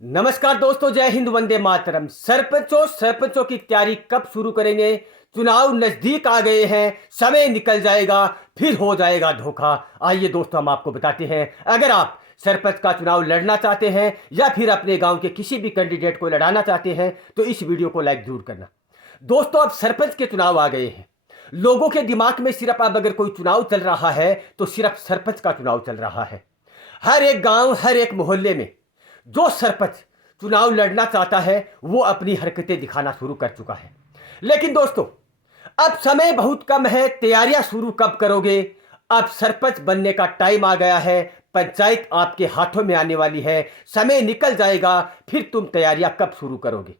नमस्कार दोस्तों, जय हिंद, वंदे मातरम। सरपंचों की तैयारी कब शुरू करेंगे? चुनाव नजदीक आ गए हैं, समय निकल जाएगा, फिर हो जाएगा धोखा। आइए दोस्तों, हम आपको बताते हैं। अगर आप सरपंच का चुनाव लड़ना चाहते हैं या फिर अपने गांव के किसी भी कैंडिडेट को लड़ाना चाहते हैं तो इस वीडियो को लाइक जरूर करना। दोस्तों, अब सरपंच के चुनाव आ गए हैं। लोगों के दिमाग में सिर्फ अब अगर कोई चुनाव चल रहा है तो सिर्फ सरपंच का चुनाव चल रहा है। हर एक गांव, हर एक मोहल्ले में जो सरपंच चुनाव लड़ना चाहता है वो अपनी हरकतें दिखाना शुरू कर चुका है। लेकिन दोस्तों, अब समय बहुत कम है, तैयारियां शुरू कब करोगे? अब सरपंच बनने का टाइम आ गया है, पंचायत आपके हाथों में आने वाली है, समय निकल जाएगा, फिर तुम तैयारियां कब शुरू करोगे?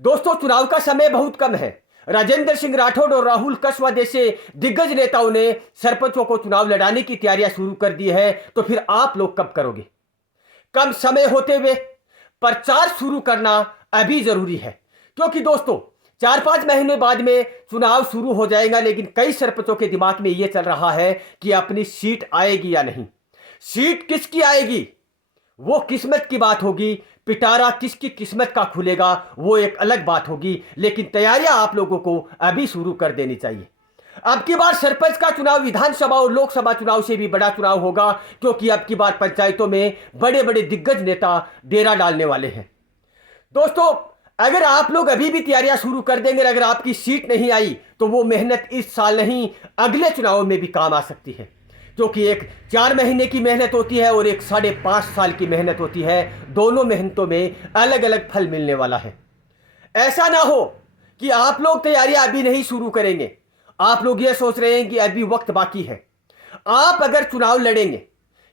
दोस्तों, चुनाव का समय बहुत कम है। राजेंद्र सिंह राठौड़ और राहुल कसवा जैसे दिग्गज नेताओं ने सरपंचों को चुनाव लड़ाने की तैयारियां शुरू कर दी है, तो फिर आप लोग कब करोगे? कम समय होते हुए प्रचार शुरू करना अभी जरूरी है, क्योंकि दोस्तों 4-5 महीने बाद में चुनाव शुरू हो जाएगा। लेकिन कई सरपंचों के दिमाग में यह चल रहा है कि अपनी सीट आएगी या नहीं। सीट किसकी आएगी वो किस्मत की बात होगी, पिटारा किसकी किस्मत का खुलेगा वो एक अलग बात होगी। लेकिन तैयारियां आप लोगों को अभी शुरू कर देनी चाहिए। अब की बार सरपंच का चुनाव विधानसभा और लोकसभा चुनाव से भी बड़ा चुनाव होगा, क्योंकि अब की बार पंचायतों में बड़े बड़े दिग्गज नेता डेरा डालने वाले हैं। दोस्तों, अगर आप लोग अभी भी तैयारियां शुरू कर देंगे, अगर आपकी सीट नहीं आई तो वो मेहनत इस साल नहीं अगले चुनाव में भी काम आ सकती है, क्योंकि एक 4 महीने की मेहनत होती है और एक 5.5 साल की मेहनत होती है। दोनों मेहनतों में अलग अलग फल मिलने वाला है। ऐसा ना हो कि आप लोग तैयारियां अभी नहीं शुरू करेंगे, आप लोग ये सोच रहे हैं कि अभी वक्त बाकी है। आप अगर चुनाव लड़ेंगे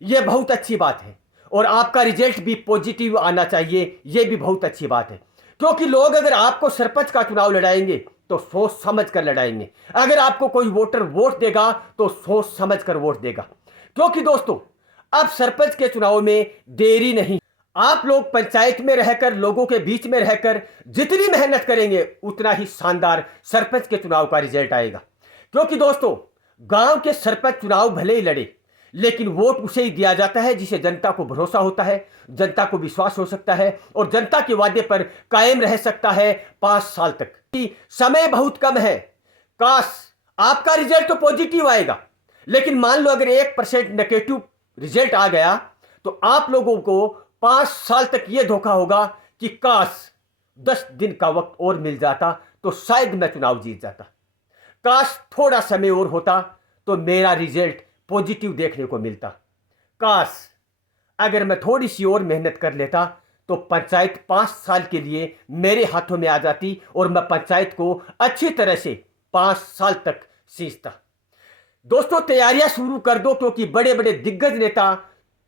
ये बहुत अच्छी बात है, और आपका रिजल्ट भी पॉजिटिव आना चाहिए, ये भी बहुत अच्छी बात है। क्योंकि लोग अगर आपको सरपंच का चुनाव लड़ाएंगे तो सोच समझ कर लड़ाएंगे। अगर आपको कोई वोटर वोट देगा तो सोच समझ कर वोट देगा। क्योंकि दोस्तों, अब सरपंच के चुनाव में देरी नहीं। आप लोग पंचायत में रहकर, लोगों के बीच में रहकर जितनी मेहनत करेंगे उतना ही शानदार सरपंच के चुनाव का रिजल्ट आएगा। क्योंकि दोस्तों, गांव के सरपंच चुनाव भले ही लड़े, लेकिन वोट उसे ही दिया जाता है जिसे जनता को भरोसा होता है, जनता को विश्वास हो सकता है और जनता के वादे पर कायम रह सकता है 5 साल तक। समय बहुत कम है। काश आपका रिजल्ट तो पॉजिटिव आएगा, लेकिन मान लो अगर 1% नेगेटिव रिजल्ट आ गया तो आप लोगों को 5 साल तक यह धोखा होगा कि काश 10 दिन का वक्त और मिल जाता तो शायद मैं चुनाव जीत जाता। काश थोड़ा समय और होता तो मेरा रिजल्ट पॉजिटिव देखने को मिलता। काश अगर मैं थोड़ी सी और मेहनत कर लेता तो पंचायत 5 साल के लिए मेरे हाथों में आ जाती और मैं पंचायत को अच्छी तरह से 5 साल तक सींचता। दोस्तों, तैयारियां शुरू कर दो, क्योंकि बड़े बड़े दिग्गज नेता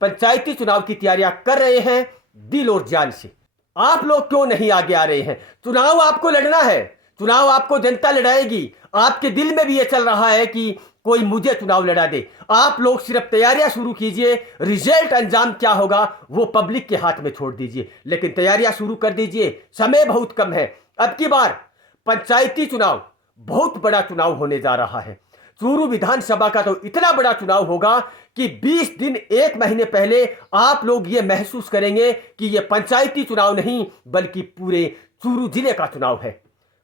पंचायती चुनाव की तैयारियां कर रहे हैं दिल और जान से। आप लोग क्यों नहीं आगे आ रहे हैं? चुनाव आपको लड़ना है, चुनाव आपको जनता लड़ाएगी। आपके दिल में भी यह चल रहा है कि कोई मुझे चुनाव लड़ा दे। आप लोग सिर्फ तैयारियां शुरू कीजिए, रिजल्ट अंजाम क्या होगा वो पब्लिक के हाथ में छोड़ दीजिए, लेकिन तैयारियां शुरू कर दीजिए। समय बहुत कम है। अब की बार पंचायती चुनाव बहुत बड़ा चुनाव होने जा रहा है। चूरू विधानसभा का तो इतना बड़ा चुनाव होगा कि 20 दिन 1 महीने पहले आप लोग ये महसूस करेंगे कि ये पंचायती चुनाव नहीं बल्कि पूरे चूरू जिले का चुनाव है।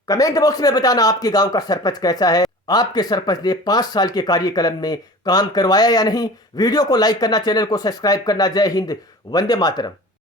कमेंट बॉक्स में बताना आपके गांव का सरपंच कैसा है, आपके सरपंच ने 5 साल के कार्यकाल में काम करवाया या नहीं। वीडियो को लाइक करना, चैनल को सब्सक्राइब करना। जय हिंद, वंदे मातरम।